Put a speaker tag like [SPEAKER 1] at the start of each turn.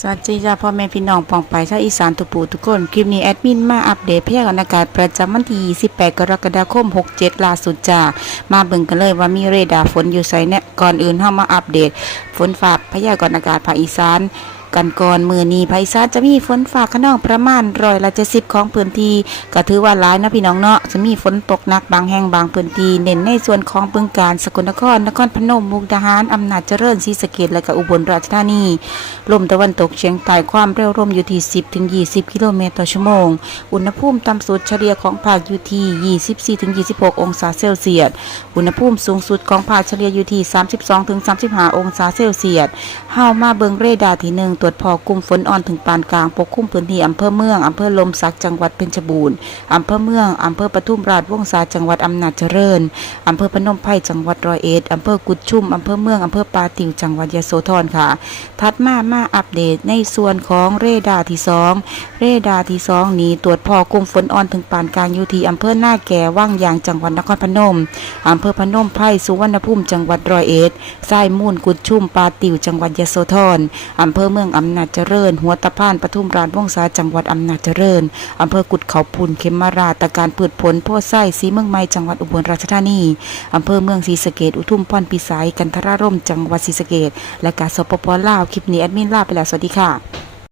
[SPEAKER 1] สวัสดีจ้าพ่อแม่พี่น้องปองไปชาอีสานทุกปู่ทุกคน คลิปนี้แอดมินมาอัปเดตพยากรณ์อากาศประจำวันที่ 28 กรกฎาคม 67 ล่าสุดจ้า มาเบิ่งกันเลยว่ามีเรดาร์ฝนอยู่ไซเนี่ยก่อนอื่นเฮามาอัปเดต ฝนฟ้าพยากรณ์อากาศภาคอีสาน กันก่อนมือนี้ภาคอีสาจะมีฝนฟ้าขนองประมาณร้อยละ70ของพื้นที่ก็ถือว่าหลายนะพี่น้องเนาะจะมีฝนตกหนักบางแห่งบางพื้นที่เน้นในส่วนของบึงกาฬสกลนครนครพนมมุกดาหารอำนาจเจริญศรีสะเกษและก็อุบลราชธานีลมตะวันตกเฉียงใต้ความเร็วลมอยู่ที่ 10ถึง20 กิโลเมตรต่อชั่วโมง อุณหภูมิต่ำสุดเฉลี่ยของภาคอยู่ที่ 24ถึง26 องศาเซลเซียสอุณหภูมิสูงสุดของภาคเฉลี่ยอยู่ที่ 32ถึง35 องศาเซลเซียสเฮามาเบิงเรดาร์ที่หนึ่งตรวจพอกลุ่มฝนอ่อนถึงปานกลางปกคลุมพื้นที่อำเภอเมืองอำเภอลมสักจังหวัดเพชรบูรณ์อำเภอเมืองอำเภอปทุมราชวงศาจังหวัดอำนาจเจริญอำเภอพนมไพรจังหวัดร้อยเอ็ดอำเภอกุดชุ่มอำเภอเมืองอำเภอปาติวจังหวัดยโสธรค่ะถัดมามาอัปเดตในส่วนของเรดาร์ที่2เรดาร์ที่2นี้ตรวจพอกลุ่มฝนอ่อนถึงปานกลางอยู่ที่อำเภอหน้าแก่ว่างยางจังหวัดนครพนมอำเภอพนมไพรสุวรรณภูมิจังหวัดร้อยเอ็ดทรายมูลกุดชุ่มปาติวจังหวัดยโสธรอำเภอเมืองอำนาจเจริญ หัวตะพานปทุมราชวงศาจังหวัดอำนาจเจริญอำเภอกุดเขาพุนเขมราชตะการเปิดผลโพไส้สีเมืองไม่จังหวัดอุบลราชธานีอำเภอเมืองศรีสะเกดอุทุมพรพิสัยกันทรารมจังหวัดศรีสะเกดและกาสปปลาวคลิปนี้แอดมินลาไปแล้วสวัสดีค่ะ